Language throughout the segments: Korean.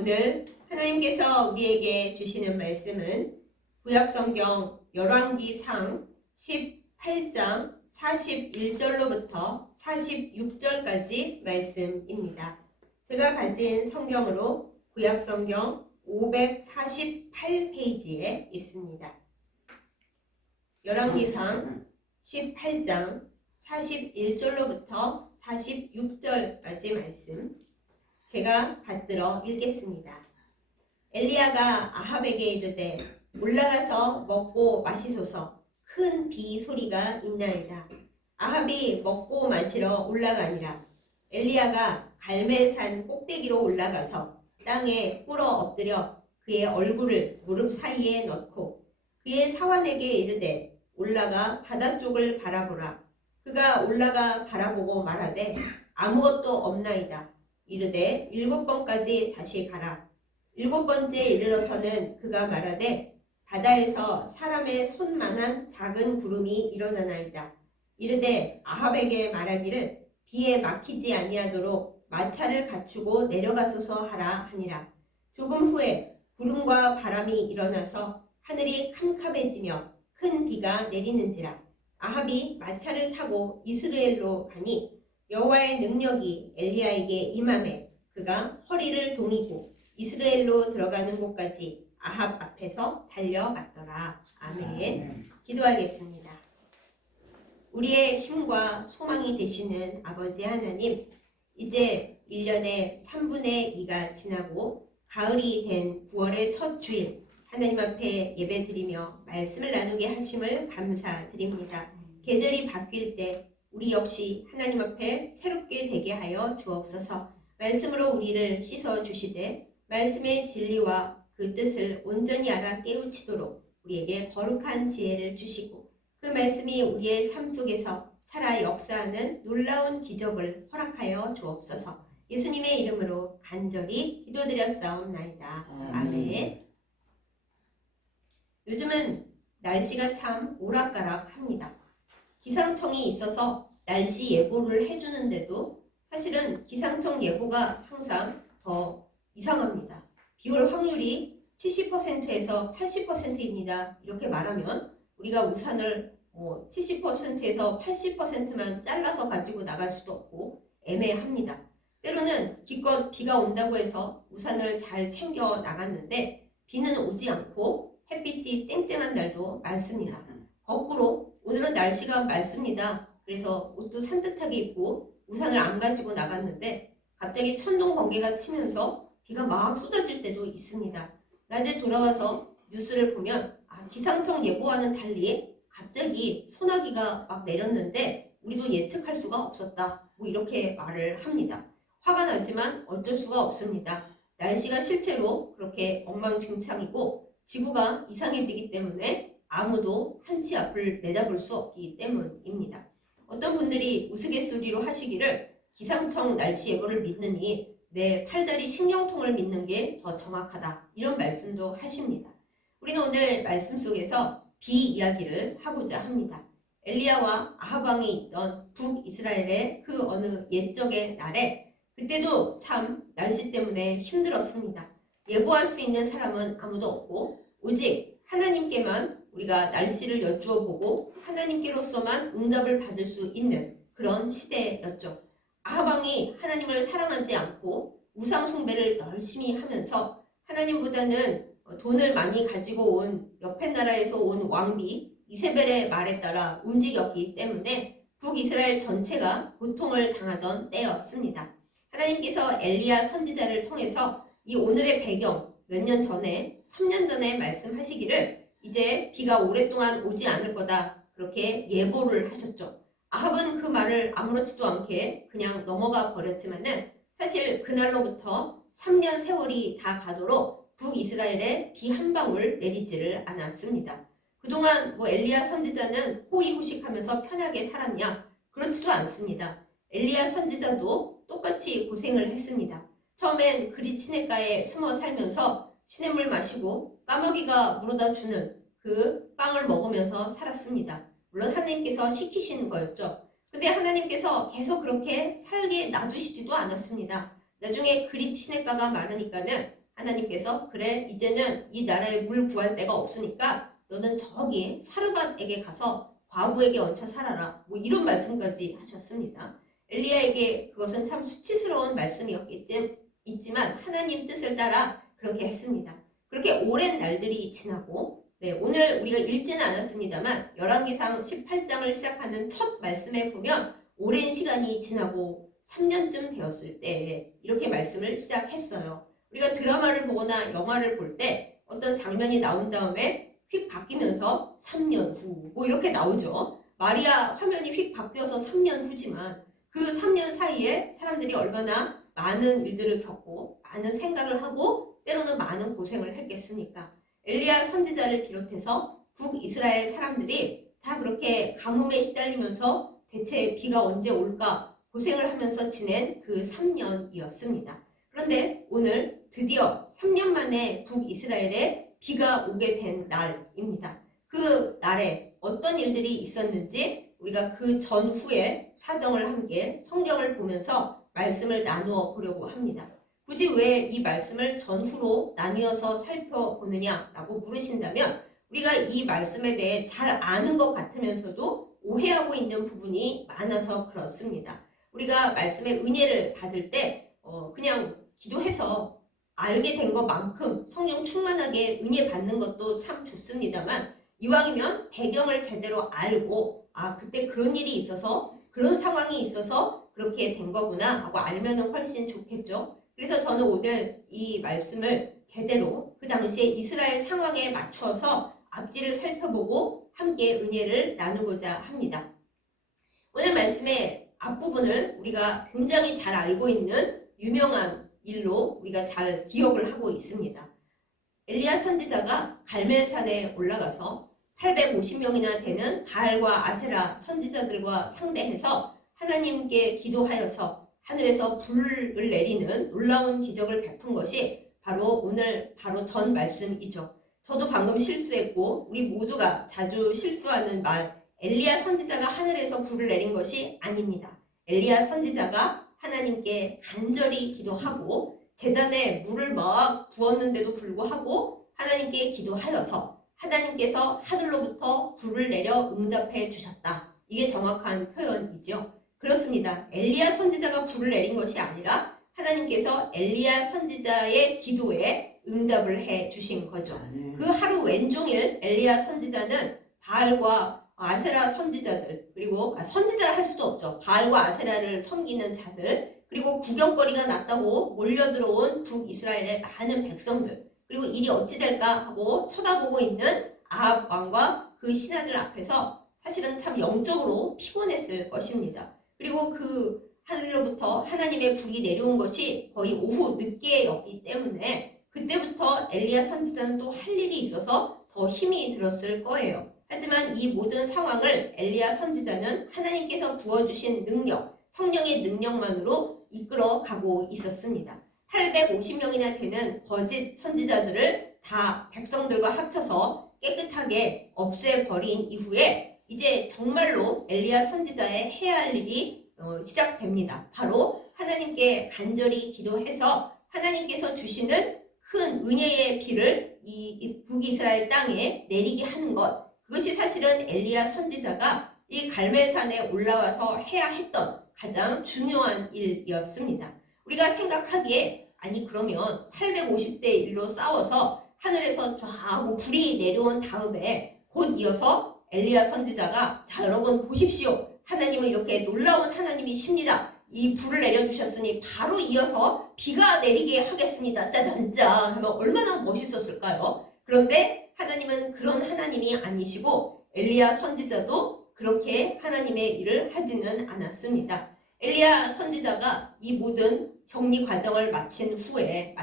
오늘 하나님께서 우리에게 주시는 말씀은 구약성경 열왕기상 18장 41절로부터 46절까지 말씀입니다. 제가 가진 성경으로 구약성경 548페이지에 있습니다. 열왕기상 18장 41절로부터 46절까지 말씀 제가 받들어 읽겠습니다. 엘리야가 아합에게 이르되 올라가서 먹고 마시소서. 큰 비 소리가 있나이다. 아합이 먹고 마시러 올라가니라. 엘리야가 갈멜산 꼭대기로 올라가서 땅에 꿇어 엎드려 그의 얼굴을 무릎 사이에 넣고 그의 사환에게 이르되 올라가 바다 쪽을 바라보라. 그가 올라가 바라보고 말하되 아무것도 없나이다. 이르되 7번까지 다시 가라. 7번째 이르러서는 그가 말하되 바다에서 사람의 손만한 작은 구름이 일어나나이다. 이르되 아합에게 말하기를 비에 막히지 아니하도록 마차를 갖추고 내려가소서 하라 하니라. 조금 후에 구름과 바람이 일어나서 하늘이 캄캄해지며 큰 비가 내리는지라. 아합이 마차를 타고 이스라엘로 가니 여호와의 능력이 엘리야에게 임하매 그가 허리를 동이고 이스라엘로 들어가는 곳까지 아합 앞에서 달려갔더라. 아멘. 기도하겠습니다. 우리의 힘과 소망이 되시는 아버지 하나님, 이제 1년의 3분의 2가 지나고 가을이 된 9월의 첫 주일 하나님 앞에 예배드리며 말씀을 나누게 하심을 감사드립니다. 계절이 바뀔 때 우리 역시 하나님 앞에 새롭게 되게 하여 주옵소서. 말씀으로 우리를 씻어주시되 말씀의 진리와 그 뜻을 온전히 알아 깨우치도록 우리에게 거룩한 지혜를 주시고 그 말씀이 우리의 삶 속에서 살아 역사하는 놀라운 기적을 허락하여 주옵소서. 예수님의 이름으로 간절히 기도드렸사옵나이다. 아멘. 요즘은 날씨가 참 오락가락합니다. 기상청이 있어서 날씨 예보를 해주는데도 사실은 기상청 예보가 항상 더 이상합니다. 비올 확률이 70%에서 80%입니다. 이렇게 말하면 우리가 우산을 70%에서 80%만 잘라서 가지고 나갈 수도 없고 애매합니다. 때로는 기껏 비가 온다고 해서 우산을 잘 챙겨 나갔는데 비는 오지 않고 햇빛이 쨍쨍한 날도 많습니다. 거꾸로 오늘은 날씨가 맑습니다. 그래서 옷도 산뜻하게 입고 우산을 안 가지고 나갔는데 갑자기 천둥 번개가 치면서 비가 막 쏟아질 때도 있습니다. 낮에 돌아와서 뉴스를 보면 기상청 예보와는 달리 갑자기 소나기가 막 내렸는데 우리도 예측할 수가 없었다. 이렇게 말을 합니다. 화가 나지만 어쩔 수가 없습니다. 날씨가 실제로 그렇게 엉망진창이고 지구가 이상해지기 때문에 아무도 한치 앞을 내다볼 수 없기 때문입니다. 어떤 분들이 우스갯소리로 하시기를 기상청 날씨 예보를 믿느니 내 팔다리 신경통을 믿는 게 더 정확하다. 이런 말씀도 하십니다. 우리는 오늘 말씀 속에서 비 이야기를 하고자 합니다. 엘리야와 아합 왕이 있던 북이스라엘의 그 어느 옛적의 날에 그때도 참 날씨 때문에 힘들었습니다. 예보할 수 있는 사람은 아무도 없고 오직 하나님께만 우리가 날씨를 여쭈어 보고 하나님께로서만 응답을 받을 수 있는 그런 시대였죠. 아합 왕이 하나님을 사랑하지 않고 우상 숭배를 열심히 하면서 하나님보다는 돈을 많이 가지고 온 옆에 나라에서 온 왕비 이세벨의 말에 따라 움직였기 때문에 북이스라엘 전체가 고통을 당하던 때였습니다. 하나님께서 엘리야 선지자를 통해서 이 오늘의 배경 몇 년 전에 3년 전에 말씀하시기를 이제 비가 오랫동안 오지 않을 거다 그렇게 예보를 하셨죠. 아합은 그 말을 아무렇지도 않게 그냥 넘어가 버렸지만은 사실 그날로부터 3년 세월이 다 가도록 북이스라엘에 비 한 방울 내리지를 않았습니다. 그동안 엘리야 선지자는 호의호식하면서 편하게 살았냐? 그렇지도 않습니다. 엘리야 선지자도 똑같이 고생을 했습니다. 처음엔 그리 시냇가에 숨어 살면서 시냇물 마시고 까마귀가 물어다 주는 그 빵을 먹으면서 살았습니다. 물론 하나님께서 시키신 거였죠. 근데 하나님께서 계속 그렇게 살게 놔두시지도 않았습니다. 나중에 그릿 시냇가가 많으니까는 하나님께서 그래 이제는 이 나라에 물 구할 데가 없으니까 너는 저기 사르밧에게 가서 과부에게 얹혀 살아라. 뭐 이런 말씀까지 하셨습니다. 엘리야에게 그것은 참 수치스러운 말씀이었겠지만 하나님 뜻을 따라 그렇게 했습니다. 그렇게 오랜 날들이 지나고 오늘 우리가 읽지는 않았습니다만 열왕기상 18장을 시작하는 첫 말씀에 보면 오랜 시간이 지나고 3년쯤 되었을 때 이렇게 말씀을 시작했어요. 우리가 드라마를 보거나 영화를 볼 때 어떤 장면이 나온 다음에 휙 바뀌면서 3년 후 뭐 이렇게 나오죠. 마리아 화면이 휙 바뀌어서 3년 후지만 그 3년 사이에 사람들이 얼마나 많은 일들을 겪고 많은 생각을 하고 때로는 많은 고생을 했겠습니까? 엘리야 선지자를 비롯해서 북이스라엘 사람들이 다 그렇게 가뭄에 시달리면서 대체 비가 언제 올까 고생을 하면서 지낸 그 3년이었습니다. 그런데 오늘 드디어 3년 만에 북이스라엘에 비가 오게 된 날입니다. 그 날에 어떤 일들이 있었는지 우리가 그 전후의 사정을 함께 성경을 보면서 말씀을 나누어 보려고 합니다. 굳이 왜 이 말씀을 전후로 나뉘어서 살펴보느냐라고 물으신다면 우리가 이 말씀에 대해 잘 아는 것 같으면서도 오해하고 있는 부분이 많아서 그렇습니다. 우리가 말씀의 은혜를 받을 때 그냥 기도해서 알게 된 것만큼 성령 충만하게 은혜 받는 것도 참 좋습니다만 이왕이면 배경을 제대로 알고 그때 그런 일이 있어서 그런 상황이 있어서 그렇게 된 거구나 하고 알면은 훨씬 좋겠죠. 그래서 저는 오늘 이 말씀을 제대로 그 당시에 이스라엘 상황에 맞추어서 앞뒤를 살펴보고 함께 은혜를 나누고자 합니다. 오늘 말씀의 앞부분을 우리가 굉장히 잘 알고 있는 유명한 일로 우리가 잘 기억을 하고 있습니다. 엘리야 선지자가 갈멜산에 올라가서 850명이나 되는 바알과 아세라 선지자들과 상대해서 하나님께 기도하여서 하늘에서 불을 내리는 놀라운 기적을 베푼 것이 바로 전 말씀이죠. 저도 방금 실수했고 우리 모두가 자주 실수하는 말, 엘리야 선지자가 하늘에서 불을 내린 것이 아닙니다. 엘리야 선지자가 하나님께 간절히 기도하고 제단에 물을 막 부었는데도 불구하고 하나님께 기도하여서 하나님께서 하늘로부터 불을 내려 응답해 주셨다. 이게 정확한 표현이죠. 그렇습니다. 엘리야 선지자가 불을 내린 것이 아니라 하나님께서 엘리야 선지자의 기도에 응답을 해 주신 거죠. 그 하루 왼종일 엘리야 선지자는 바알과 아세라 선지자들, 그리고 선지자를 할 수도 없죠. 바알과 아세라를 섬기는 자들, 그리고 구경거리가 났다고 몰려들어온 북이스라엘의 많은 백성들, 그리고 일이 어찌 될까 하고 쳐다보고 있는 아합 왕과 그 신하들 앞에서 사실은 참 영적으로 피곤했을 것입니다. 그리고 그 하늘로부터 하나님의 불이 내려온 것이 거의 오후 늦게였기 때문에 그때부터 엘리야 선지자는 또 할 일이 있어서 더 힘이 들었을 거예요. 하지만 이 모든 상황을 엘리야 선지자는 하나님께서 부어주신 능력, 성령의 능력만으로 이끌어가고 있었습니다. 850명이나 되는 거짓 선지자들을 다 백성들과 합쳐서 깨끗하게 없애버린 이후에 이제 정말로 엘리야 선지자의 해야 할 일이 시작됩니다. 바로 하나님께 간절히 기도해서 하나님께서 주시는 큰 은혜의 비를 이 북이스라엘 땅에 내리게 하는 것, 그것이 사실은 엘리야 선지자가 이 갈멜산에 올라와서 해야 했던 가장 중요한 일이었습니다. 우리가 생각하기에 아니 그러면 850대 1로 싸워서 하늘에서 쫙 불이 내려온 다음에 곧 이어서 엘리야 선지자가 자 여러분 보십시오. 하나님은 이렇게 놀라운 하나님이십니다. 이 불을 내려주셨으니 바로 이어서 비가 내리게 하겠습니다. 짜잔짠 하면 얼마나 멋있었을까요? 그런데 하나님은 그런 하나님이 아니시고 엘리야 선지자도 그렇게 하나님의 일을 하지는 않았습니다. 엘리야 선지자가 이 모든 격리 과정을 마친 후에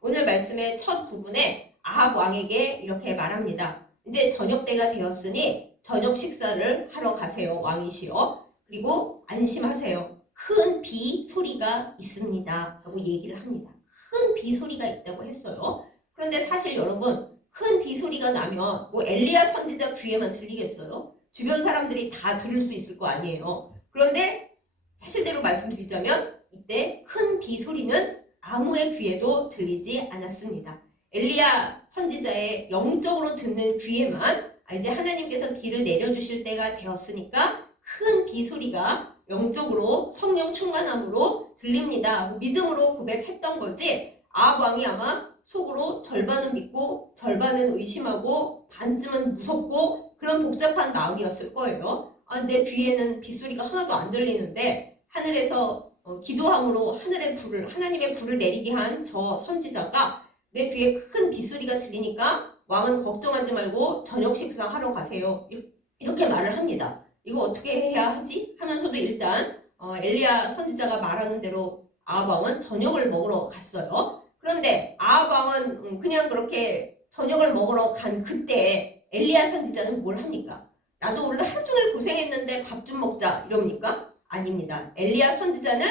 오늘 말씀의 첫 부분에 아합 왕에게 이렇게 말합니다. 이제 저녁 때가 되었으니 저녁 식사를 하러 가세요, 왕이시여. 그리고 안심하세요. 큰 비 소리가 있습니다. 라고 얘기를 합니다. 큰 비 소리가 있다고 했어요. 그런데 사실 여러분, 큰 비 소리가 나면 뭐 엘리야 선지자 귀에만 들리겠어요? 주변 사람들이 다 들을 수 있을 거 아니에요. 그런데 사실대로 말씀드리자면 이때 큰 비 소리는 아무의 귀에도 들리지 않았습니다. 엘리야 선지자의 영적으로 듣는 귀에만 이제 하나님께서 비를 내려주실 때가 되었으니까 큰 비 소리가 영적으로 성령 충만함으로 들립니다. 믿음으로 고백했던 거지. 아합 왕이 아마 속으로 절반은 믿고 절반은 의심하고 반쯤은 무섭고 그런 복잡한 마음이었을 거예요. 내 귀에는 빗소리가 하나도 안 들리는데 하늘에서 기도함으로 하나님의 불을 내리게 한 저 선지자가 내 귀에 큰 빗소리가 들리니까 왕은 걱정하지 말고 저녁 식사하러 가세요. 이렇게 말을 합니다. 이거 어떻게 해야 하지? 하면서도 일단 엘리야 선지자가 말하는 대로 아합 왕은 저녁을 먹으러 갔어요. 그런데 아합 왕은 그냥 그렇게 저녁을 먹으러 간 그때 엘리야 선지자는 뭘 합니까? 나도 오늘 하루 종일 고생했는데 밥 좀 먹자 이럽니까? 아닙니다. 엘리야 선지자는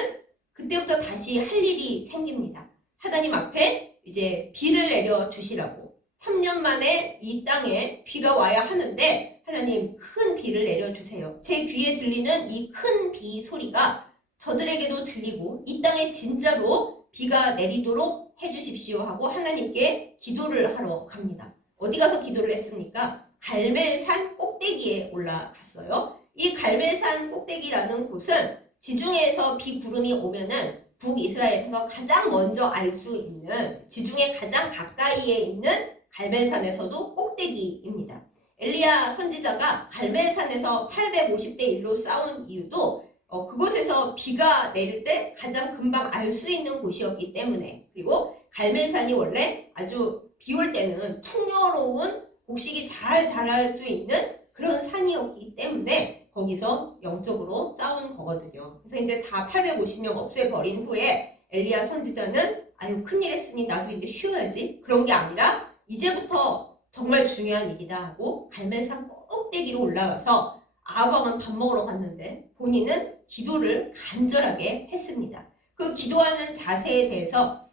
그때부터 다시 할 일이 생깁니다. 하나님 앞에 이제 비를 내려 주시라고. 3년 만에 이 땅에 비가 와야 하는데 하나님 큰 비를 내려주세요. 제 귀에 들리는 이 큰 비 소리가 저들에게도 들리고 이 땅에 진짜로 비가 내리도록 해주십시오 하고 하나님께 기도를 하러 갑니다. 어디 가서 기도를 했습니까? 갈멜산 꼭대기에 올라갔어요. 이 갈멜산 꼭대기라는 곳은 지중해에서 비구름이 오면은 북이스라엘에서 가장 먼저 알 수 있는 지중해 가장 가까이에 있는 갈멜산에서도 꼭대기입니다. 엘리야 선지자가 갈멜산에서 850대 1로 싸운 이유도 그곳에서 비가 내릴 때 가장 금방 알 수 있는 곳이었기 때문에, 그리고 갈멜산이 원래 아주 비 올 때는 풍요로운 곡식이 잘 자랄 수 있는 그런 산이었기 때문에 거기서 영적으로 싸운 거거든요. 그래서 이제 다 850명 없애버린 후에 엘리야 선지자는 아유 큰일 했으니 나도 이제 쉬어야지, 그런 게 아니라 이제부터 정말 중요한 일이다 하고 갈멜산 꼭대기로 올라가서 아합 왕은 밥 먹으러 갔는데 본인은 기도를 간절하게 했습니다. 그 기도하는 자세에 대해서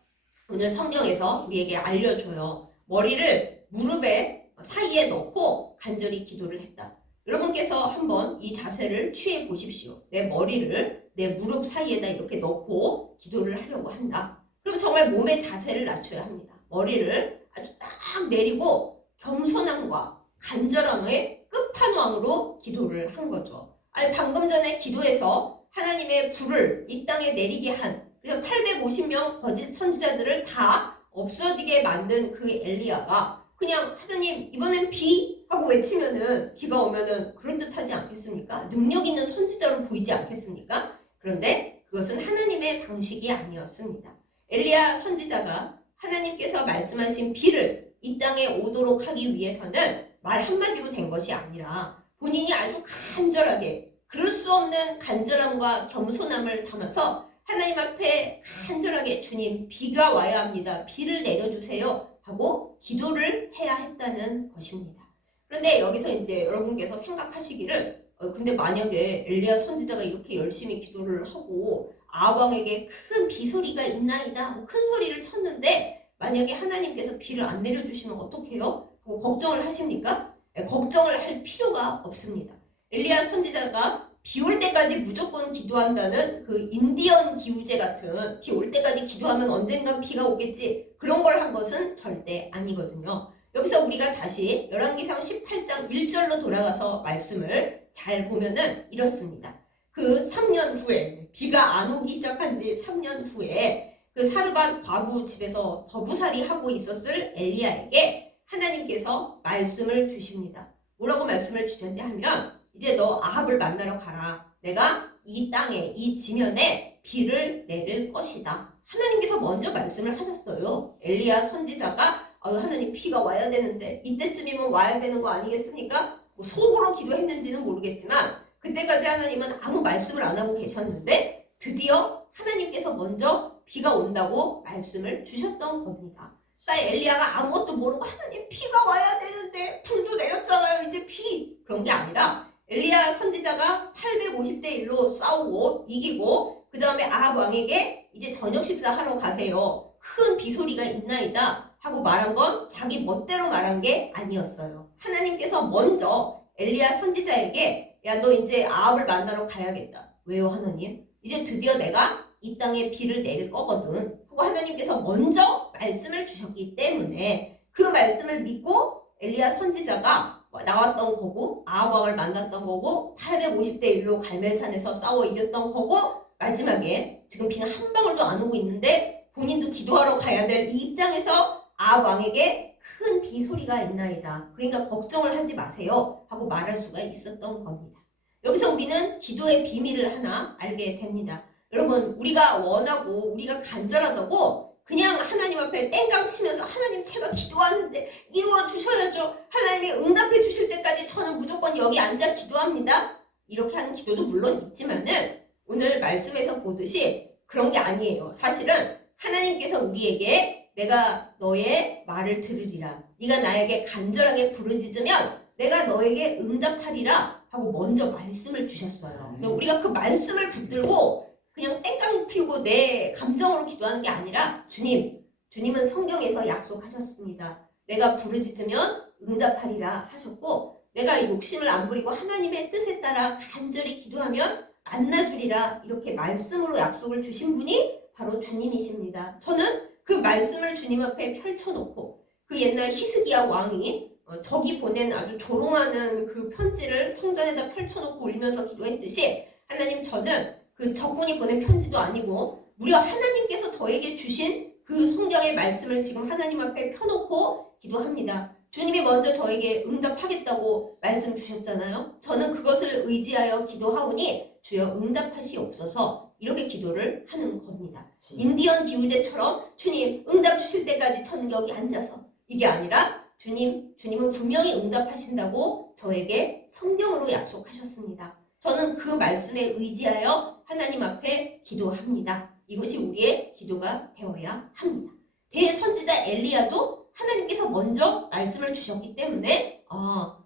오늘 성경에서 우리에게 알려줘요. 머리를 무릎에 사이에 넣고 간절히 기도를 했다. 여러분께서 한번 이 자세를 취해 보십시오. 내 머리를 내 무릎 사이에다 이렇게 넣고 기도를 하려고 한다. 그럼 정말 몸의 자세를 낮춰야 합니다. 머리를 아주 딱 내리고 겸손함과 간절함의 끝판왕으로 기도를 한 거죠. 아니 방금 전에 기도해서 하나님의 불을 이 땅에 내리게 한, 그래서 850명 거짓 선지자들을 다 없어지게 만든 그 엘리야가 그냥 하나님 이번엔 비 하고 외치면은 비가 오면은 그럴듯하지 않겠습니까? 능력 있는 선지자로 보이지 않겠습니까? 그런데 그것은 하나님의 방식이 아니었습니다. 엘리야 선지자가 하나님께서 말씀하신 비를 이 땅에 오도록 하기 위해서는 말 한마디로 된 것이 아니라 본인이 아주 간절하게, 그럴 수 없는 간절함과 겸손함을 담아서 하나님 앞에 간절하게 주님 비가 와야 합니다. 비를 내려주세요 하고 기도를 해야 했다는 것입니다. 그런데 여기서 이제 여러분께서 생각하시기를 근데 만약에 엘리야 선지자가 이렇게 열심히 기도를 하고 아합 왕에게 큰 비소리가 있나이다 큰 소리를 쳤는데 만약에 하나님께서 비를 안 내려주시면 어떡해요? 하고 걱정을 하십니까? 걱정을 할 필요가 없습니다. 엘리야 선지자가 비 올 때까지 무조건 기도한다는 그 인디언 기우제 같은 비 올 때까지 기도하면 언젠간 비가 오겠지 그런 걸 한 것은 절대 아니거든요. 여기서 우리가 다시 열왕기상 18장 1절로 돌아가서 말씀을 잘 보면은 이렇습니다. 그 3년 후에 비가 안 오기 시작한 지 3년 후에 그 사르밧 과부 집에서 더부살이 하고 있었을 엘리야에게 하나님께서 말씀을 주십니다. 뭐라고 말씀을 주셨냐 하면 이제 너 아합을 만나러 가라. 내가 이 땅에 이 지면에 비를 내릴 것이다. 하나님께서 먼저 말씀을 하셨어요. 엘리야 선지자가 하나님 비가 와야 되는데 이때쯤이면 와야 되는 거 아니겠습니까? 뭐 속으로 기도했는지는 모르겠지만 그때까지 하나님은 아무 말씀을 안 하고 계셨는데 드디어 하나님께서 먼저 비가 온다고 말씀을 주셨던 겁니다. 그러니까 엘리야가 아무것도 모르고 하나님 비가 와야 되는데 불도 내렸잖아요. 이제 비. 그런 게 아니라 엘리야 선지자가 850대 1로 싸우고 이기고 그 다음에 아합 왕에게 이제 저녁 식사하러 가세요. 큰 비소리가 있나이다 하고 말한 건 자기 멋대로 말한 게 아니었어요. 하나님께서 먼저 엘리야 선지자에게 야 너 이제 아합을 만나러 가야겠다. 왜요 하나님? 이제 드디어 내가 이 땅에 비를 내릴 거거든 하고 하나님께서 먼저 말씀을 주셨기 때문에 그 말씀을 믿고 엘리야 선지자가 나왔던 거고 아합 왕을 만났던 거고 850대 1로 갈멜산에서 싸워 이겼던 거고 마지막에 지금 비는 한 방울도 안 오고 있는데 본인도 기도하러 가야 될 이 입장에서 아합 왕에게 큰 비소리가 있나이다. 그러니까 걱정을 하지 마세요 하고 말할 수가 있었던 겁니다. 여기서 우리는 기도의 비밀을 하나 알게 됩니다. 여러분, 우리가 원하고 우리가 간절하다고 그냥 하나님 앞에 땡깡 치면서 하나님 제가 기도하는데 이루어 주셔야죠. 하나님이 응답해 주실 때까지 저는 무조건 여기 앉아 기도합니다. 이렇게 하는 기도도 물론 있지만은 오늘 말씀에서 보듯이 그런 게 아니에요. 사실은 하나님께서 우리에게 내가 너의 말을 들으리라. 네가 나에게 간절하게 부르짖으면 내가 너에게 응답하리라 하고 먼저 말씀을 주셨어요. 그러니까 우리가 그 말씀을 붙들고 그냥 땡깡 피우고 내 감정으로 기도하는 게 아니라 주님은 성경에서 약속하셨습니다. 내가 부르짖으면 응답하리라 하셨고 내가 욕심을 안 부리고 하나님의 뜻에 따라 간절히 기도하면 만나주리라 이렇게 말씀으로 약속을 주신 분이 바로 주님이십니다. 저는 그 말씀을 주님 앞에 펼쳐놓고 그 옛날 히스기야 왕이 적이 보낸 아주 조롱하는 그 편지를 성전에다 펼쳐놓고 울면서 기도했듯이 하나님 저는 그 적군이 보낸 편지도 아니고 무려 하나님께서 저에게 주신 그 성경의 말씀을 지금 하나님 앞에 펴놓고 기도합니다. 주님이 먼저 저에게 응답하겠다고 말씀 주셨잖아요. 저는 그것을 의지하여 기도하오니 주여 응답하시옵소서 이렇게 기도를 하는 겁니다. 인디언 기우제처럼 주님 응답 주실 때까지 저는 여기 앉아서 이게 아니라 주님은 분명히 응답하신다고 저에게 성경으로 약속하셨습니다. 저는 그 말씀에 의지하여 하나님 앞에 기도합니다. 이것이 우리의 기도가 되어야 합니다. 대선지자 엘리야도 하나님께서 먼저 말씀을 주셨기 때문에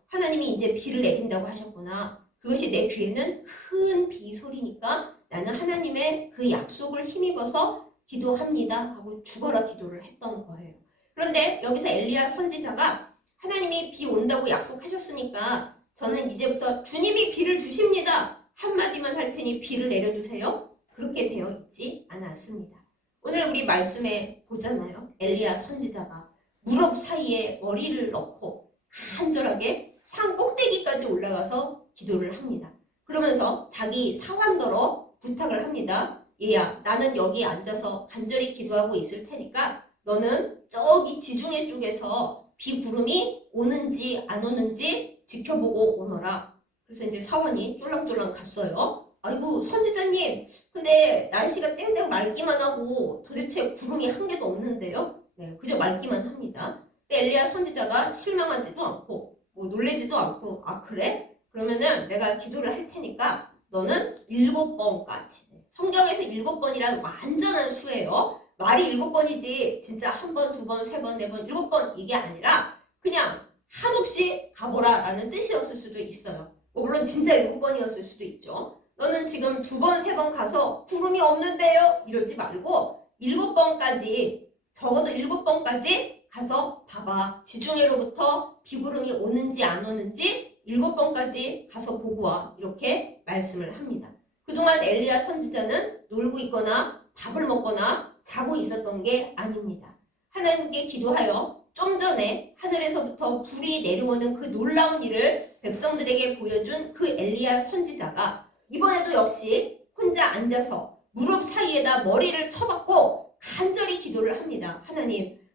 하나님이 이제 비를 내린다고 하셨구나. 그것이 내 귀에는 큰 비소리니까 나는 하나님의 그 약속을 힘입어서 기도합니다 하고 죽어라 기도를 했던 거예요. 그런데 여기서 엘리야 선지자가 하나님이 비 온다고 약속하셨으니까 저는 이제부터 주님이 비를 주십니다. 한마디만 할 테니 비를 내려주세요. 그렇게 되어 있지 않았습니다. 오늘 우리 말씀에 보잖아요. 엘리야 선지자가 무릎 사이에 머리를 넣고 간절하게 산 꼭대기까지 올라가서 기도를 합니다. 그러면서 자기 사환더러 부탁을 합니다. 얘야, 나는 여기 앉아서 간절히 기도하고 있을 테니까 너는 저기 지중해 쪽에서 비 구름이 오는지 안 오는지 지켜보고 오너라. 그래서 이제 사원이 쫄랑쫄랑 갔어요. 아이고 선지자님, 근데 날씨가 쨍쨍 맑기만 하고 도대체 구름이 한 개도 없는데요? 네, 그저 맑기만 합니다. 근데 엘리야 선지자가 실망하지도 않고 놀래지도 않고 그래? 그러면은 내가 기도를 할 테니까 너는 7번까지. 성경에서 7번이란 완전한 수예요. 말이 7번이지 진짜 1번, 2번, 3번, 4번, 7번 이게 아니라 그냥 한없이 가보라 라는 뜻이었을 수도 있어요. 물론 진짜 7번이었을 수도 있죠. 너는 지금 2번, 3번 가서 구름이 없는데요? 이러지 말고 7번까지 적어도 7번까지 가서 봐봐. 지중해로부터 비구름이 오는지 안 오는지 7번까지 가서 보고 와. 이렇게 말씀을 합니다. 그동안 엘리야 선지자는 놀고 있거나 밥을 먹거나 자고 있었던 게 아닙니다. 하나님께 기도하여 좀 전에 하늘에서부터 불이 내려오는 그 놀라운 일을 백성들에게 보여준 그 엘리야 선지자가 이번에도 역시 혼자 앉아서 무릎 사이에다 머리를 쳐박고 간절히 기도를 합니다.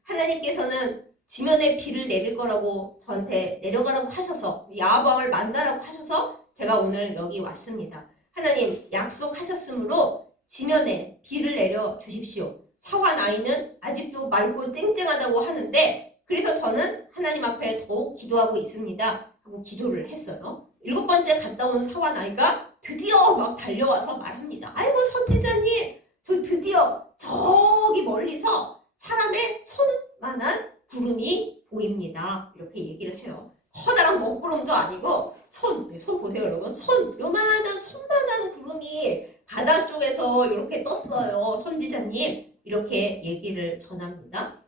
하나님께서는 지면에 비를 내릴 거라고 저한테 내려가라고 하셔서 야합 왕을 만나라고 하셔서 제가 오늘 여기 왔습니다. 하나님 약속하셨으므로 지면에 비를 내려 주십시오. 사환 아이는 아직도 맑고 쨍쨍하다고 하는데 그래서 저는 하나님 앞에 더욱 기도하고 있습니다 하고 기도를 했어요. 7번째 갔다 온 사환 아이가 드디어 막 달려와서 말합니다. 아이고 선지자님, 저 드디어 저기 멀리서 사람의 손만한 구름이 보입니다. 이렇게 얘기를 해요. 커다란 먹구름도 아니고 손 보세요 여러분. 요만한 손만한 구름이 바다 쪽에서 이렇게 떴어요. 선지자님 이렇게 얘기를 전합니다.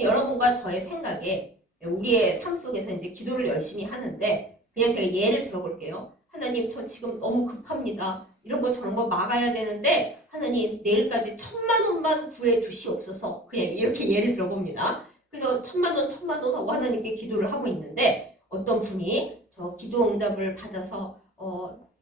여러분과 저의 생각에 우리의 삶 속에서 이제 기도를 열심히 하는데 그냥 제가 예를 들어볼게요. 하나님 저 지금 너무 급합니다. 이런 거 저런 거 막아야 되는데 하나님 내일까지 1,000,000원만 구해 주시옵소서. 그냥 이렇게 예를 들어봅니다. 그래서 1,000,000원 하고 하나님께 기도를 하고 있는데 어떤 분이 저 기도 응답을 받아서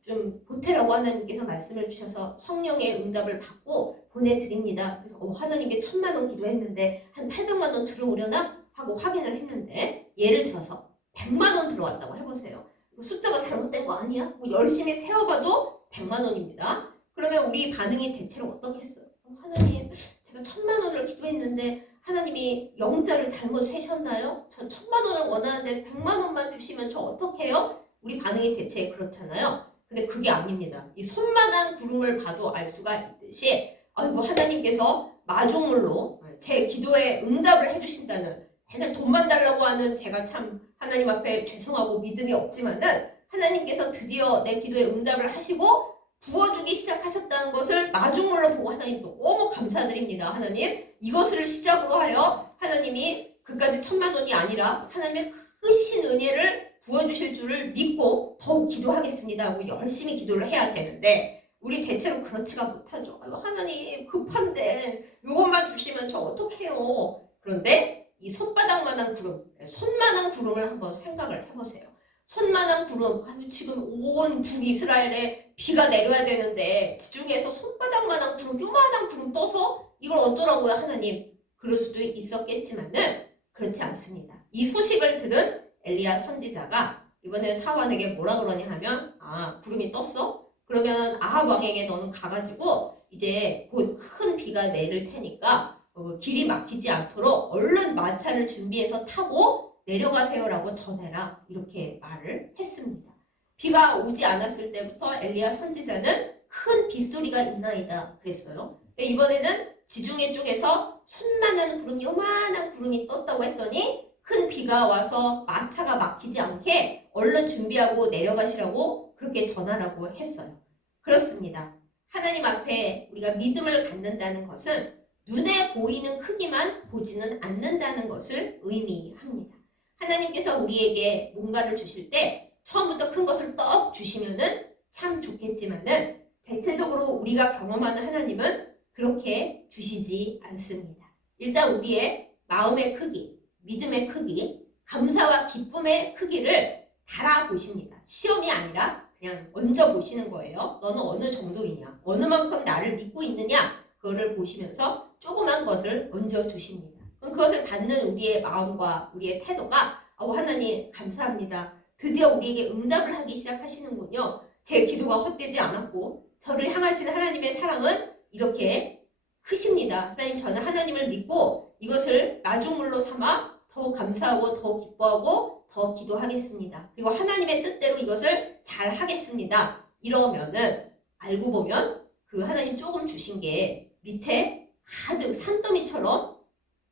좀 보태라고 하나님께서 말씀을 주셔서 성령의 응답을 받고 보내드립니다. 그래서 하나님께 1,000,000원 기도했는데 한 800만원 들어오려나? 하고 확인을 했는데 예를 들어서 100만원 들어왔다고 해보세요. 숫자가 잘못된 거 아니야? 뭐 열심히 세어봐도 100만원입니다. 그러면 우리 반응이 대체로 어떻겠어요? 하나님, 제가 1,000,000원을 기도했는데 하나님이 영자를 잘못 세셨나요? 저 1,000,000원을 원하는데 100만원만 주시면 저 어떡해요? 우리 반응이 대체 그렇잖아요. 근데 그게 아닙니다. 이 손만한 구름을 봐도 알 수가 있듯이 아이고 하나님께서 마중물로 제 기도에 응답을 해주신다는, 맨날 돈만 달라고 하는 제가 참 하나님 앞에 죄송하고 믿음이 없지만은 하나님께서 드디어 내 기도에 응답을 하시고 부어주기 시작하셨다는 것을 마중물로 보고 하나님 너무 감사드립니다. 하나님 이것을 시작으로 하여 하나님이 그까지 1,000,000원이 아니라 하나님의 크신 은혜를 부어주실 줄을 믿고 더욱 기도하겠습니다 하고 열심히 기도를 해야 되는데 우리 대체로 그렇지가 못하죠. 아유, 하나님 급한데 이것만 주시면 저 어떡해요. 그런데 이 손바닥만한 구름, 손만한 구름을 한번 생각을 해보세요. 손만한 구름, 아유, 지금 온 북이스라엘에 비가 내려야 되는데 지중해에서 손바닥만한 구름, 요만한 구름 떠서 이걸 어쩌라고요 하나님. 그럴 수도 있었겠지만은 그렇지 않습니다. 이 소식을 들은 엘리야 선지자가 이번에 사환에게 뭐라 그러냐 하면 구름이 떴어? 그러면 아합 왕에게 너는 가가지고 이제 곧 큰 비가 내릴 테니까 길이 막히지 않도록 얼른 마차를 준비해서 타고 내려가세요라고 전해라. 이렇게 말을 했습니다. 비가 오지 않았을 때부터 엘리야 선지자는 큰 빗소리가 있나이다 그랬어요. 이번에는 지중해 쪽에서 손만한 구름, 요만한 구름이 떴다고 했더니 큰 비가 와서 마차가 막히지 않게 얼른 준비하고 내려가시라고 그렇게 전하라고 했어요. 그렇습니다. 하나님 앞에 우리가 믿음을 갖는다는 것은 눈에 보이는 크기만 보지는 않는다는 것을 의미합니다. 하나님께서 우리에게 뭔가를 주실 때 처음부터 큰 것을 떡 주시면은 참 좋겠지만은 대체적으로 우리가 경험하는 하나님은 그렇게 주시지 않습니다. 일단 우리의 마음의 크기, 믿음의 크기, 감사와 기쁨의 크기를 달아보십니다. 시험이 아니라 그냥 얹어보시는 거예요. 너는 어느 정도이냐, 어느 만큼 나를 믿고 있느냐, 그거를 보시면서 조그만 것을 얹어주십니다. 그럼 그것을 받는 우리의 마음과 우리의 태도가 하나님 감사합니다. 드디어 우리에게 응답을 하기 시작하시는군요. 제 기도가 헛되지 않았고 저를 향하시는 하나님의 사랑은 이렇게 크십니다. 하나님, 저는 하나님을 믿고 이것을 마중물로 삼아 더 감사하고 더 기뻐하고 더 기도하겠습니다. 그리고 하나님의 뜻대로 이것을 잘 하겠습니다. 이러면은 알고 보면 그 하나님 조금 주신 게 밑에 가득 산더미처럼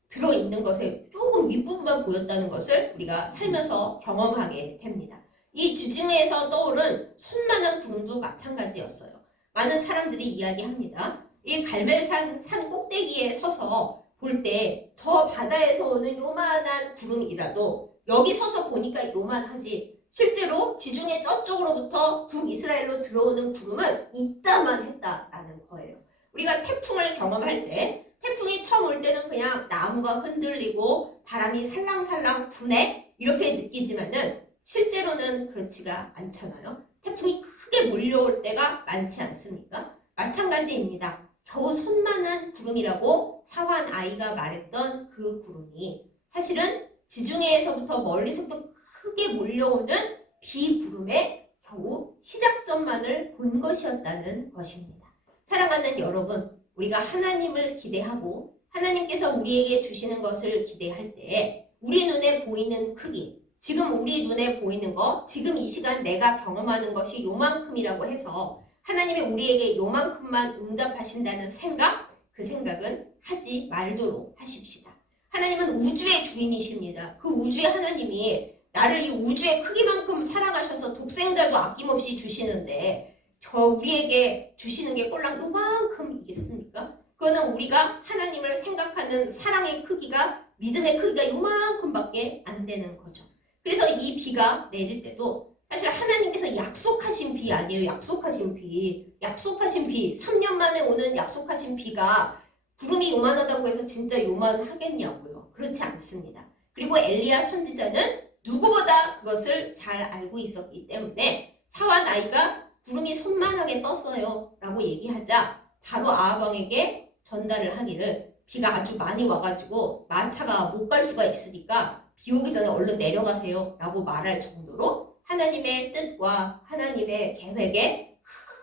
들어있는 것에 조금 윗부분만 보였다는 것을 우리가 살면서 경험하게 됩니다. 이 지중해에서 떠오른 손만한 구름도 마찬가지였어요. 많은 사람들이 이야기합니다. 이 갈멜산 산 꼭대기에 서서 볼 때 저 바다에서 오는 요만한 구름이라도 여기 서서 보니까 요만하지 실제로 지중해 저쪽으로부터 북이스라엘로 들어오는 구름은 이따만 했다라는 거예요. 우리가 태풍을 경험할 때 태풍이 처음 올 때는 그냥 나무가 흔들리고 바람이 살랑살랑 부네 이렇게 느끼지만은 실제로는 그렇지가 않잖아요. 태풍이 크게 몰려올 때가 많지 않습니까? 마찬가지입니다. 겨우 손만한 구름이라고 사환 아이가 말했던 그 구름이 사실은 지중해에서부터 멀리서부터 크게 몰려오는 비구름의 겨우 시작점만을 본 것이었다는 것입니다. 사랑하는 여러분, 우리가 하나님을 기대하고 하나님께서 우리에게 주시는 것을 기대할 때 우리 눈에 보이는 크기, 지금 우리 눈에 보이는 거, 지금 이 시간 내가 경험하는 것이 요만큼이라고 해서 하나님이 우리에게 요만큼만 응답하신다는 생각, 그 생각은 하지 말도록 하십시다. 하나님은 우주의 주인이십니다. 그 우주의 하나님이 나를 이 우주의 크기만큼 사랑하셔서 독생자도 아낌없이 주시는데 저 우리에게 주시는 게 꼴랑 요만큼이겠습니까? 그거는 우리가 하나님을 생각하는 사랑의 크기가, 믿음의 크기가 요만큼밖에 안 되는 거죠. 그래서 이 비가 내릴 때도 사실 하나님께서 약속하신 비 아니에요. 약속하신 비. 약속하신 비. 3년 만에 오는 약속하신 비가 구름이 요만하다고 해서 진짜 요만하겠냐고요. 그렇지 않습니다. 그리고 엘리야 선지자는 누구보다 그것을 잘 알고 있었기 때문에 사와 나이가 구름이 손만하게 떴어요 라고 얘기하자 바로 아합 왕에게 전달을 하기를 비가 아주 많이 와가지고 마차가 못 갈 수가 있으니까 비 오기 전에 얼른 내려가세요 라고 말할 정도로 하나님의 뜻과 하나님의 계획에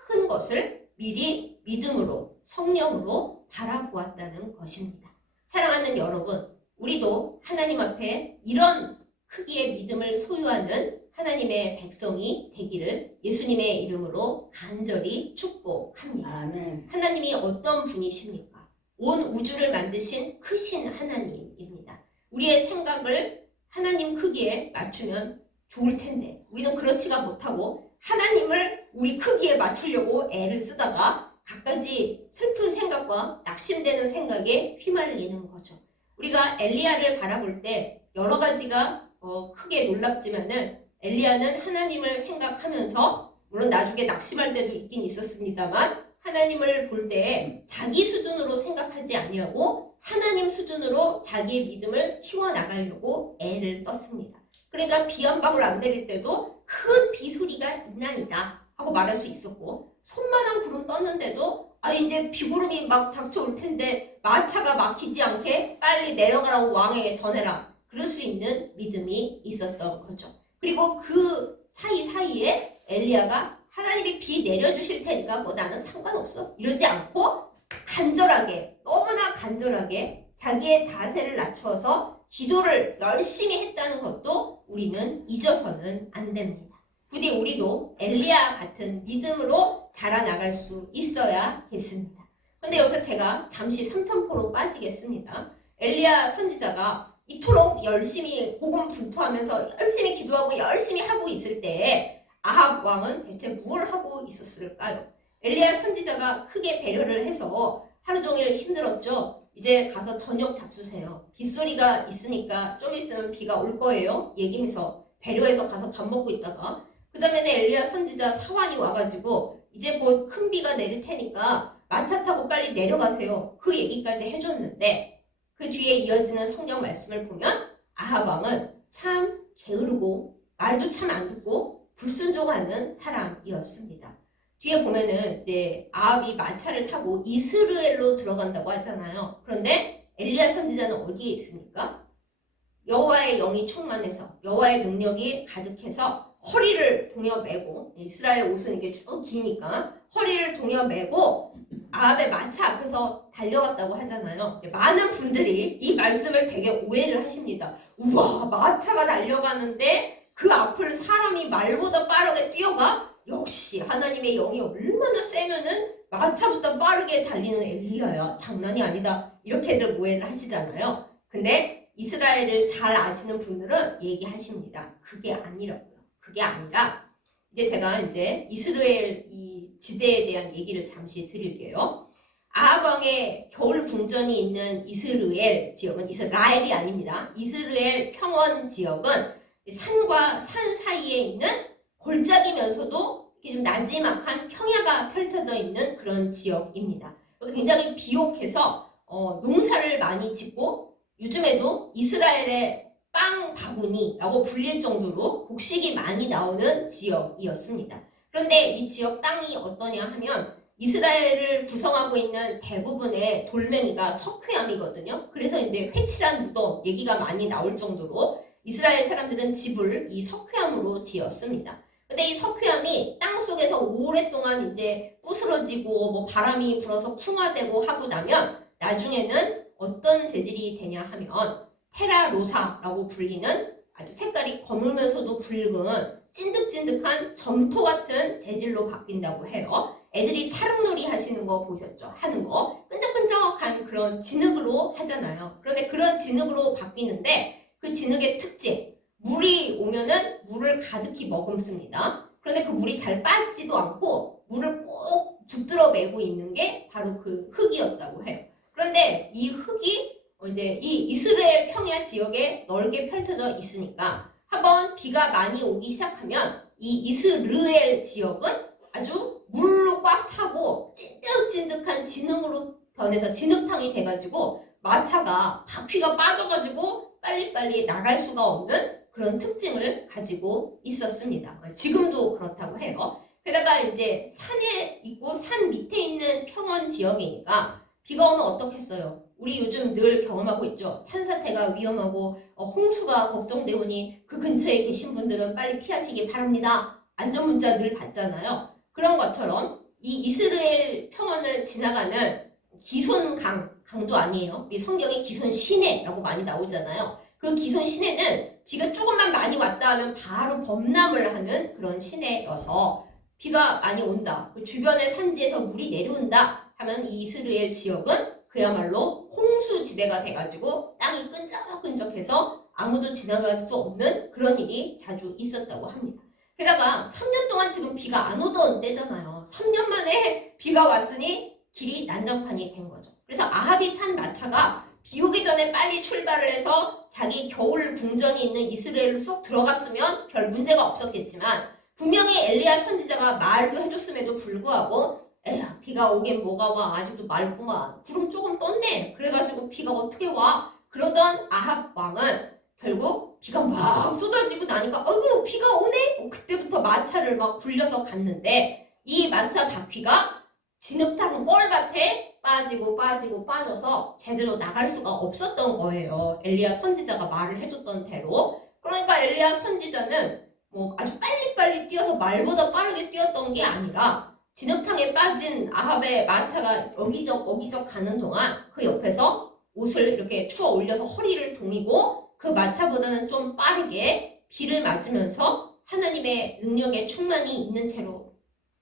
큰 것을 미리 믿음으로 성령으로 바라보았다는 것입니다. 사랑하는 여러분, 우리도 하나님 앞에 이런 크기의 믿음을 소유하는 하나님의 백성이 되기를 예수님의 이름으로 간절히 축복합니다. 아멘. 하나님이 어떤 분이십니까? 온 우주를 만드신 크신 하나님입니다. 우리의 생각을 하나님 크기에 맞추면 좋을 텐데 우리는 그렇지가 못하고 하나님을 우리 크기에 맞추려고 애를 쓰다가 갖가지 슬픈 생각과 낙심되는 생각에 휘말리는 거죠. 우리가 엘리야를 바라볼 때 여러 가지가 크게 놀랍지만은 엘리야는 하나님을 생각하면서 물론 나중에 낙심할 때도 있긴 있었습니다만 하나님을 볼 때 자기 수준으로 생각하지 아니하고 하나님 수준으로 자기의 믿음을 키워나가려고 애를 썼습니다. 그러니까 비 한 방울 안 내릴 때도 큰 비 소리가 있나이다 하고 말할 수 있었고 손만한 구름 떴는데도 이제 비구름이 막 닥쳐올 텐데 마차가 막히지 않게 빨리 내려가라고 왕에게 전해라. 그럴 수 있는 믿음이 있었던 거죠. 그리고 그 사이사이에 엘리야가 하나님이 비 내려주실 테니까 뭐 나는 상관없어 이러지 않고 간절하게 너무나 간절하게 자기의 자세를 낮추어서 기도를 열심히 했다는 것도 우리는 잊어서는 안 됩니다. 부디 우리도 엘리야 같은 믿음으로 자라나갈 수 있어야겠습니다. 그런데 여기서 제가 잠시 삼천포로 빠지겠습니다. 엘리야 선지자가 이토록 열심히 복음 분포하면서 열심히 기도하고 열심히 하고 있을 때 아합 왕은 대체 뭘 하고 있었을까요? 엘리야 선지자가 크게 배려를 해서 하루 종일 힘들었죠. 이제 가서 저녁 잡수세요. 빗소리가 있으니까 좀 있으면 비가 올 거예요. 얘기해서 배려해서 가서 밥 먹고 있다가 그 다음에는 엘리야 선지자 사환이 와가지고 이제 곧 큰 비가 내릴 테니까 마차 타고 빨리 내려가세요. 그 얘기까지 해줬는데 그 뒤에 이어지는 성경 말씀을 보면 아합 왕은 참 게으르고 말도 참 안 듣고 불순종하는 사람이었습니다. 뒤에 보면은 이제 아합이 마차를 타고 이스라엘로 들어간다고 하잖아요. 그런데 엘리야 선지자는 어디에 있습니까? 여호와의 영이 충만해서 여호와의 능력이 가득해서 허리를 동여매고 이스라엘 옷은 이게 쭉 기니까 허리를 동여매고 아합의 마차 앞에서 달려갔다고 하잖아요. 많은 분들이 이 말씀을 되게 오해를 하십니다. 우와, 마차가 달려가는데 그 앞을 사람이 말보다 빠르게 뛰어가? 역시 하나님의 영이 얼마나 세면은 마차보다 빠르게 달리는 엘리야야. 장난이 아니다. 이렇게들 오해를 하시잖아요. 근데 이스라엘을 잘 아시는 분들은 얘기하십니다. 그게 아니라고요. 그게 아니라 이제 제가 이제 이스라엘 이 지대에 대한 얘기를 잠시 드릴게요. 아합 왕의 겨울 궁전이 있는 이스라엘 지역은 이스라엘이 아닙니다. 이스라엘 평원 지역은 산과 산 사이에 있는 골짜기면서도 좀 나지막한 평야가 펼쳐져 있는 그런 지역입니다. 굉장히 비옥해서 농사를 많이 짓고 요즘에도 이스라엘의 빵 바구니라고 불릴 정도로 곡식이 많이 나오는 지역이었습니다. 그런데 이 지역 땅이 어떠냐 하면 이스라엘을 구성하고 있는 대부분의 돌멩이가 석회암이거든요. 그래서 이제 회칠한 무덤 얘기가 많이 나올 정도로 이스라엘 사람들은 집을 이 석회암으로 지었습니다. 근데 이 석회암이 땅 속에서 오랫동안 이제 부스러지고 뭐 바람이 불어서 풍화되고 하고 나면 나중에는 어떤 재질이 되냐 하면 테라로사라고 불리는 아주 색깔이 검으면서도 붉은 찐득찐득한 점토 같은 재질로 바뀐다고 해요. 애들이 차릉놀이 하시는 거 보셨죠? 하는 거 끈적끈적한 그런 진흙으로 하잖아요. 그런데 그런 진흙으로 바뀌는데 그 진흙의 특징, 물이 오면은 물을 가득히 머금습니다. 그런데 그 물이 잘 빠지지도 않고 물을 꼭 붙들어 매고 있는 게 바로 그 흙이었다고 해요. 그런데 이 흙이 이제 이 이스라엘 평야 지역에 넓게 펼쳐져 있으니까 한번 비가 많이 오기 시작하면 이 이스르엘 지역은 아주 물로 꽉 차고 찐득찐득한 진흙으로 변해서 진흙탕이 돼가지고 마차가 바퀴가 빠져가지고 빨리빨리 나갈 수가 없는 그런 특징을 가지고 있었습니다. 지금도 그렇다고 해요. 게다가 이제 산에 있고 산 밑에 있는 평원 지역이니까 비가 오면 어떻겠어요? 우리 요즘 늘 경험하고 있죠. 산사태가 위험하고 홍수가 걱정되오니 그 근처에 계신 분들은 빨리 피하시기 바랍니다. 안전문자 늘 받잖아요. 그런 것처럼 이 이스라엘 평원을 지나가는 기손강도 아니에요. 우리 성경에 기손 시내라고 많이 나오잖아요. 그 기손 시내는 비가 조금만 많이 왔다 하면 바로 범람을 하는 그런 시내여서 비가 많이 온다. 그 주변의 산지에서 물이 내려온다 하면 이 이스라엘 지역은 그야말로 홍수지대가 돼가지고 땅이 끈적끈적해서 아무도 지나갈 수 없는 그런 일이 자주 있었다고 합니다. 게다가 3년 동안 지금 비가 안 오던 때잖아요. 3년 만에 비가 왔으니 길이 난장판이 된 거죠. 그래서 아합이 탄 마차가 비 오기 전에 빨리 출발을 해서 자기 겨울 궁전이 있는 이스라엘로 쏙 들어갔으면 별 문제가 없었겠지만 분명히 엘리야 선지자가 말도 해줬음에도 불구하고 에휴 비가 오긴 뭐가 와 아직도 맑구만 구름 조금 떴네 그래가지고 비가 어떻게 와 그러던 아합 왕은 결국 비가 막 쏟아지고 나니까 어이구 비가 오네 그때부터 마차를 막 굴려서 갔는데 이 마차 바퀴가 진흙탕 뻘밭에 빠져서 제대로 나갈 수가 없었던 거예요. 엘리야 선지자가 말을 해줬던 대로. 그러니까 엘리야 선지자는 뭐 아주 빨리빨리 뛰어서 말보다 빠르게 뛰었던 게 아니라 진흙탕에 빠진 아합의 마차가 어기적 가는 동안 그 옆에서 옷을 이렇게 추어 올려서 허리를 동이고 그 마차보다는 좀 빠르게 비를 맞으면서 하나님의 능력에 충만이 있는 채로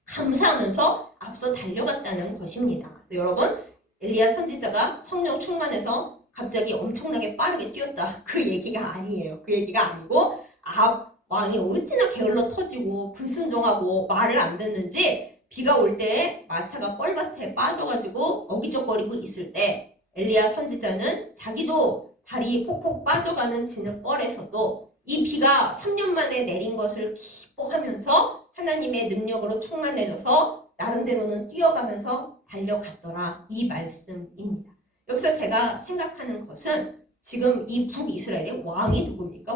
감사하면서 앞서 달려갔다는 것입니다. 여러분, 엘리야 선지자가 성령 충만해서 갑자기 엄청나게 빠르게 뛰었다. 그 얘기가 아니에요. 그 얘기가 아니고 아합 왕이 어찌나 게을러 터지고 불순종하고 말을 안 듣는지 비가 올 때 마차가 뻘밭에 빠져가지고 어기적거리고 있을 때 엘리야 선지자는 자기도 발이 폭폭 빠져가는 진흙벌에서도 이 비가 3년 만에 내린 것을 기뻐하면서 하나님의 능력으로 충만해져서 나름대로는 뛰어가면서 달려갔더라 이 말씀입니다. 여기서 제가 생각하는 것은 지금 이 북이스라엘의 왕이 누굽니까?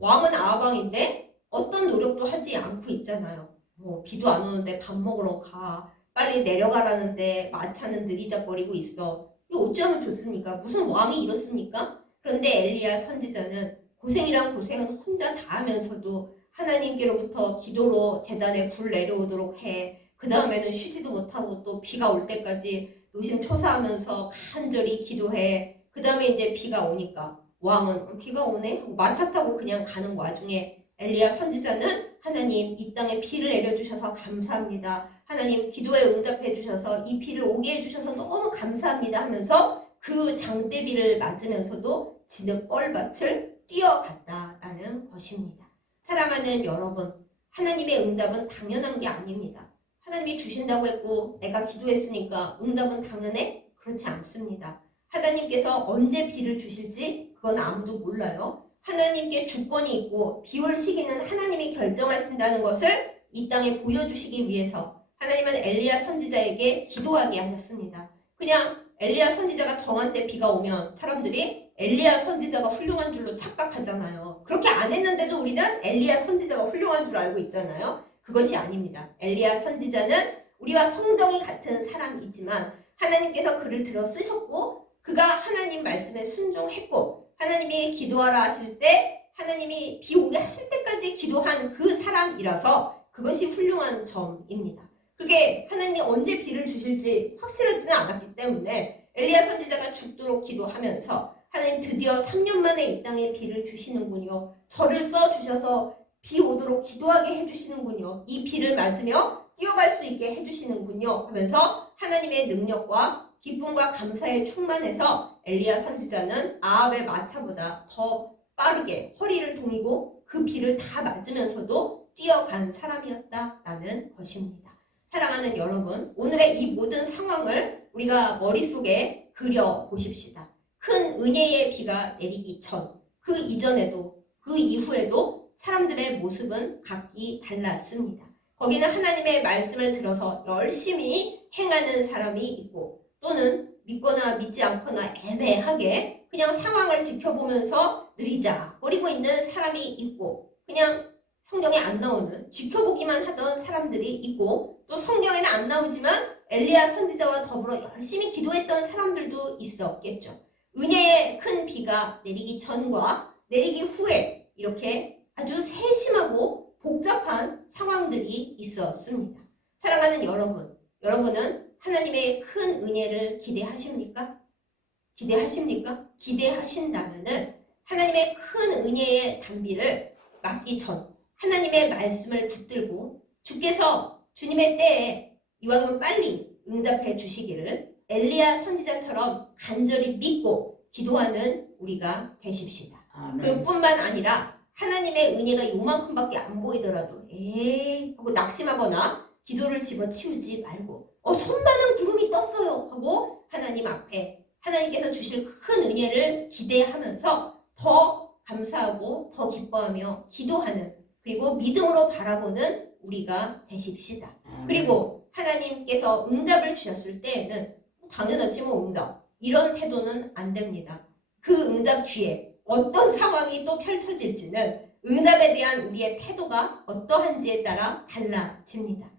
왕은 아합왕인데 어떤 노력도 하지 않고 있잖아요. 뭐 비도 안 오는데 밥 먹으러 가. 빨리 내려가라는데 마차는 느리작거리고 있어. 이거 어찌하면 좋습니까? 무슨 왕이 이렇습니까? 그런데 엘리야 선지자는 고생이란 고생은 혼자 다 하면서도 하나님께로부터 기도로 제단에 불 내려오도록 해. 그 다음에는 쉬지도 못하고 또 비가 올 때까지 노심초사하면서 간절히 기도해. 그 다음에 이제 비가 오니까 왕은 비가 오네? 마차 타고 그냥 가는 와중에 엘리야 선지자는 하나님 이 땅에 비를 내려주셔서 감사합니다. 하나님 기도에 응답해 주셔서 이 비를 오게 해주셔서 너무 감사합니다 하면서 그 장대비를 맞으면서도 진흙벌밭을 뛰어갔다라는 것입니다. 사랑하는 여러분, 하나님의 응답은 당연한 게 아닙니다. 하나님이 주신다고 했고 내가 기도했으니까 응답은 당연해? 그렇지 않습니다. 하나님께서 언제 비를 주실지 그건 아무도 몰라요. 하나님께 주권이 있고 비 올 시기는 하나님이 결정하신다는 것을 이 땅에 보여주시기 위해서 하나님은 엘리야 선지자에게 기도하게 하셨습니다. 그냥 엘리야 선지자가 정한 때 비가 오면 사람들이 엘리야 선지자가 훌륭한 줄로 착각하잖아요. 그렇게 안 했는데도 우리는 엘리야 선지자가 훌륭한 줄 알고 있잖아요. 그것이 아닙니다. 엘리야 선지자는 우리와 성정이 같은 사람이지만 하나님께서 그를 들어 쓰셨고 그가 하나님 말씀에 순종했고 하나님이 기도하라 하실 때 하나님이 비 오게 하실 때까지 기도한 그 사람이라서 그것이 훌륭한 점입니다. 그게 하나님이 언제 비를 주실지 확실하지는 않았기 때문에 엘리야 선지자가 죽도록 기도하면서 하나님 드디어 3년 만에 이 땅에 비를 주시는군요. 저를 써주셔서 비 오도록 기도하게 해주시는군요. 이 비를 맞으며 뛰어갈 수 있게 해주시는군요. 하면서 하나님의 능력과 기쁨과 감사에 충만해서 엘리야 선지자는 아합의 마차보다 더 빠르게 허리를 동이고 그 비를 다 맞으면서도 뛰어간 사람이었다라는 것입니다. 사랑하는 여러분, 오늘의 이 모든 상황을 우리가 머릿속에 그려보십시다. 큰 은혜의 비가 내리기 전, 그 이전에도 그 이후에도 사람들의 모습은 각기 달랐습니다. 거기는 하나님의 말씀을 들어서 열심히 행하는 사람이 있고 또는 믿거나 믿지 않거나 애매하게 그냥 상황을 지켜보면서 느리작거리고 있는 사람이 있고 그냥 성경에 안 나오는 지켜보기만 하던 사람들이 있고 또 성경에는 안 나오지만 엘리야 선지자와 더불어 열심히 기도했던 사람들도 있었겠죠. 은혜의 큰 비가 내리기 전과 내리기 후에 이렇게 아주 세심하고 복잡한 상황들이 있었습니다. 사랑하는 여러분, 여러분은 하나님의 큰 은혜를 기대하십니까? 기대하십니까? 기대하신다면은 하나님의 큰 은혜의 단비를 맞기 전 하나님의 말씀을 붙들고 주께서 주님의 때에 이왕이면 빨리 응답해 주시기를 엘리야 선지자처럼 간절히 믿고 기도하는 우리가 되십시다. 그뿐만 아니라 하나님의 은혜가 요만큼밖에 안 보이더라도 에이 하고 낙심하거나 기도를 집어치우지 말고 손만한 구름이 떴어요 하고 하나님 앞에 하나님께서 주실 큰 은혜를 기대하면서 더 감사하고 더 기뻐하며 기도하는 그리고 믿음으로 바라보는 우리가 되십시다. 그리고 하나님께서 응답을 주셨을 때에는 당연하지 뭐 응답 이런 태도는 안 됩니다. 그 응답 뒤에 어떤 상황이 또 펼쳐질지는 응답에 대한 우리의 태도가 어떠한지에 따라 달라집니다.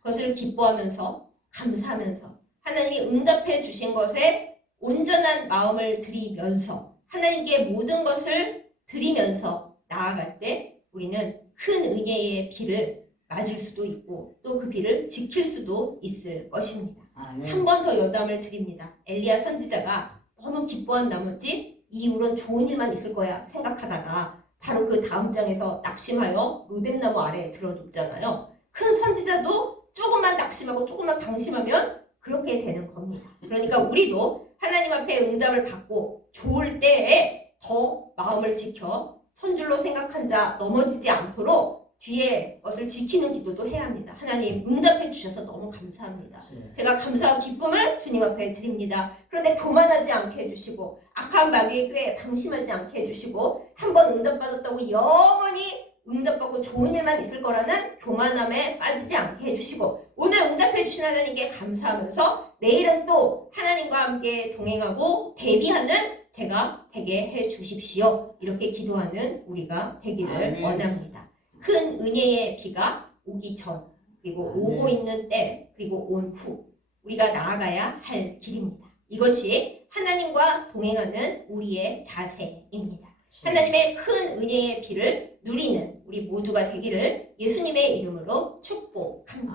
그것을 기뻐하면서 감사하면서 하나님이 응답해 주신 것에 온전한 마음을 드리면서 하나님께 모든 것을 드리면서 나아갈 때 우리는 큰 은혜의 비를 맞을 수도 있고 또 그 비를 지킬 수도 있을 것입니다. 한 번 더 여담을 드립니다. 엘리야 선지자가 너무 기뻐한 나머지 이 이후로는 좋은 일만 있을 거야 생각하다가 바로 그 다음 장에서 낙심하여 로뎀나무 아래에 들어눕잖아요. 큰 선지자도 조금만 낙심하고 조금만 방심하면 그렇게 되는 겁니다. 그러니까 우리도 하나님 앞에 응답을 받고 좋을 때에 더 마음을 지켜 선줄로 생각한 자 넘어지지 않도록 뒤에 것을 지키는 기도도 해야 합니다. 하나님 응답해 주셔서 너무 감사합니다. 제가 감사와 기쁨을 주님 앞에 드립니다. 그런데 교만하지 않게 해주시고 악한 마귀에게 방심하지 않게 해주시고 한번 응답받았다고 영원히 응답받고 좋은 일만 있을 거라는 교만함에 빠지지 않게 해주시고 오늘 응답해 주신 하나님께 감사하면서 내일은 또 하나님과 함께 동행하고 대비하는 제가 되게 해 주십시오. 이렇게 기도하는 우리가 되기를 원합니다. 큰 은혜의 비가 오기 전 그리고 오고 있는 때 그리고 온 후 우리가 나아가야 할 길입니다. 이것이 하나님과 동행하는 우리의 자세입니다. 하나님의 큰 은혜의 비를 누리는 우리 모두가 되기를 예수님의 이름으로 축복합니다.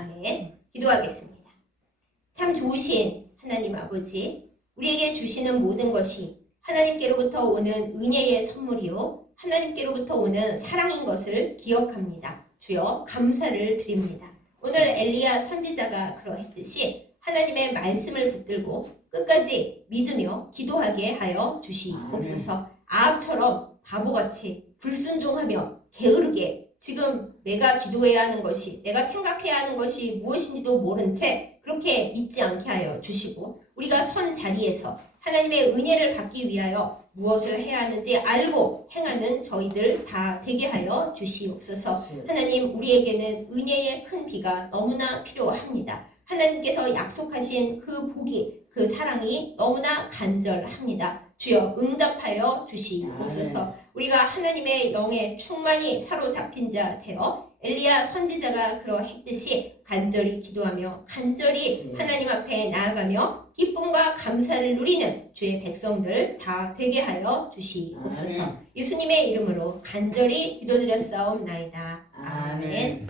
아멘. 기도하겠습니다. 참 좋으신 하나님 아버지, 우리에게 주시는 모든 것이 하나님께로부터 오는 은혜의 선물이요 하나님께로부터 오는 사랑인 것을 기억합니다. 주여 감사를 드립니다. 오늘 엘리야 선지자가 그러했듯이 하나님의 말씀을 붙들고 끝까지 믿으며 기도하게 하여 주시옵소서. 아합처럼 바보같이 불순종하며 게으르게 지금 내가 기도해야 하는 것이 내가 생각해야 하는 것이 무엇인지도 모른 채 그렇게 있지 않게 하여 주시고 우리가 선 자리에서 하나님의 은혜를 받기 위하여 무엇을 해야 하는지 알고 행하는 저희들 다 되게 하여 주시옵소서. 하나님 우리에게는 은혜의 큰 비가 너무나 필요합니다. 하나님께서 약속하신 그 복이 그 사랑이 너무나 간절합니다. 주여 응답하여 주시옵소서. 우리가 하나님의 영에 충만히 사로잡힌 자 되어 엘리야 선지자가 그러했듯이 간절히 기도하며 간절히 하나님 앞에 나아가며 기쁨과 감사를 누리는 주의 백성들 다 되게 하여 주시옵소서. 예수님의 이름으로 간절히 기도드렸사옵나이다. 아멘.